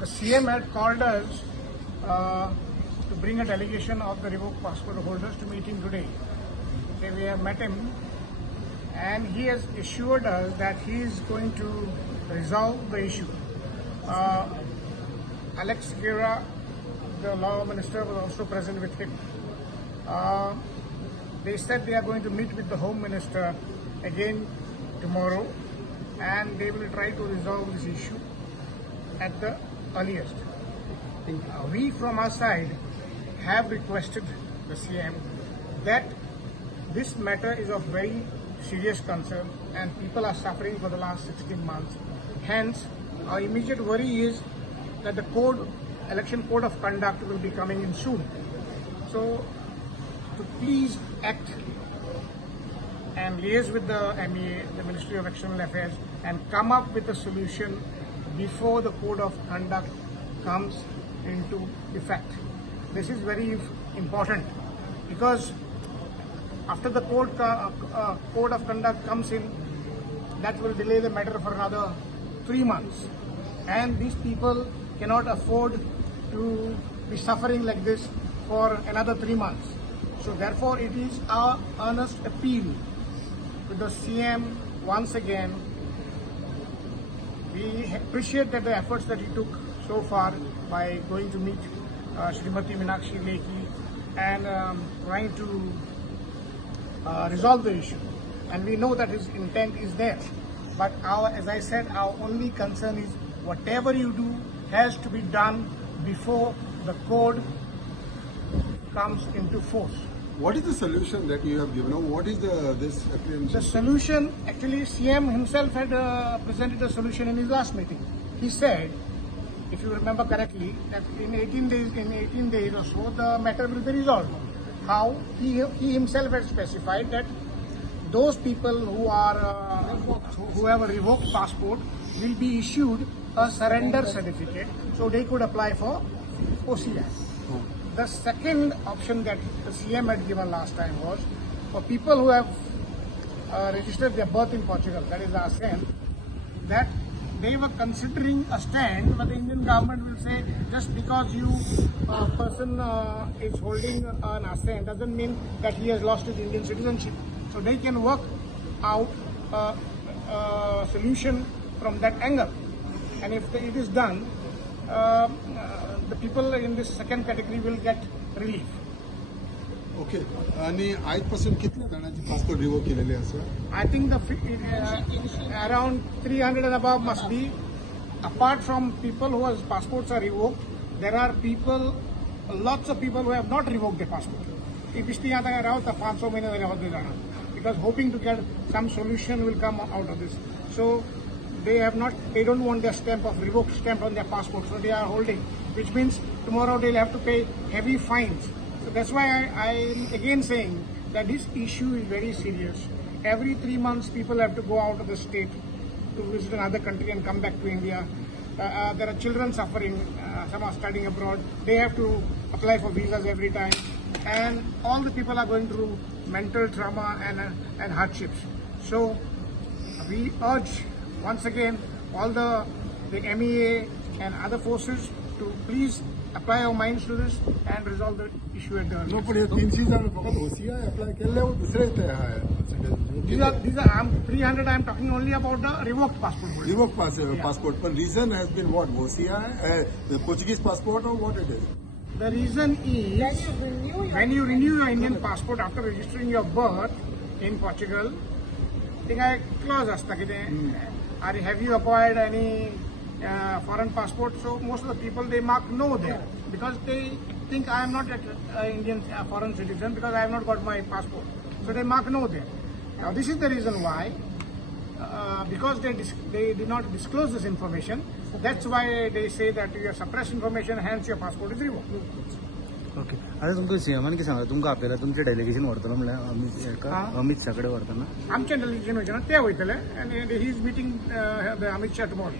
The CM had called us to bring a delegation of the revoked passport holders to meet him today. Okay, we have met him, and he has assured us that he is going to resolve the issue. RDXGOA, the law minister, was also present with him. They said they are going to meet with the home minister again tomorrow, and they will try to resolve this issue at the earliest. We from our side have requested the CM that this matter is of very serious concern and people are suffering for the last 16 months. Hence, our immediate worry is that the election code of conduct will be coming in soon. So, to please act and liaise with the MEA, the Ministry of External Affairs, and come up with a solution before the code of conduct comes into effect. This is very important because after the code of conduct comes in, that will delay the matter for another 3 months. And these people cannot afford to be suffering like this for another 3 months. So therefore, it is our earnest appeal to the CM once again. We appreciate that the efforts that he took so far by going to meet Srimati Meenakshi Lekhi and trying to resolve the issue. And we know that his intent is there. But as I said, our only concern is whatever you do has to be done before the code comes into force. What is the solution that you have given? What is this apprehension? The solution, actually, CM himself had presented a solution in his last meeting. He said, if you remember correctly, that in 18 days or so, the matter will be resolved. How? He himself had specified that those people who have a revoked passport will be issued a surrender certificate, so they could apply for OCI. The second option that the CM had given last time was for people who have registered their birth in Portugal, that is ASEAN, that they were considering a stand, but the Indian government will say just because a person is holding an ASEAN doesn't mean that he has lost his Indian citizenship. So they can work out a solution from that angle. And if it is done, the people in this second category will get relief. Okay. आणि आजपासून कितल्या जणांचे passport revoke केलेले असं? I think around 300 and above must be. Apart from people whose passports are revoked, there are lots of people who have not revoked their passport. Piछली यहाँ तक रहा था 500 महीने तक होते जाना, because hoping to get some solution will come out of this. So they don't want their revoked stamp on their passport, so they are holding, which means tomorrow they'll have to pay heavy fines. So that's why I am again saying that this issue is very serious. Every 3 months people have to go out of the state to visit another country and come back to India. There are children suffering, some are studying abroad. They have to apply for visas every time. And all the people are going through mental trauma and hardships. So we urge once again all the MEA and other forces to please apply our minds to this and resolve the issue at the earliest. No, but ये 300 फकत OCI apply केले वो दूसरे ते है. These are 300. I am talking only about the revoked passport. Revoked passport. But reason has been what? OCI, the Portuguese passport, or what it is? The reason is when you renew your Indian passport after registering your birth in Portugal, I think a clause asta have you acquired any foreign passport? So most of the people, they mark no there because they think I am not an Indian foreign citizen because I have not got my passport. So they mark no there. Now this is the reason why, because they did not disclose this information. That's why they say that you have suppressed information, hence your passport is revoked. Okay. आता तुमचं सीएमआन की सांगा तुमका आपल्याला तुमचे delegation वरतलं म्हणल्यार अमित शाह कडेन वरतना आमचे delegation वयतना ते वयतले and he is meeting the Amit Shah tomorrow.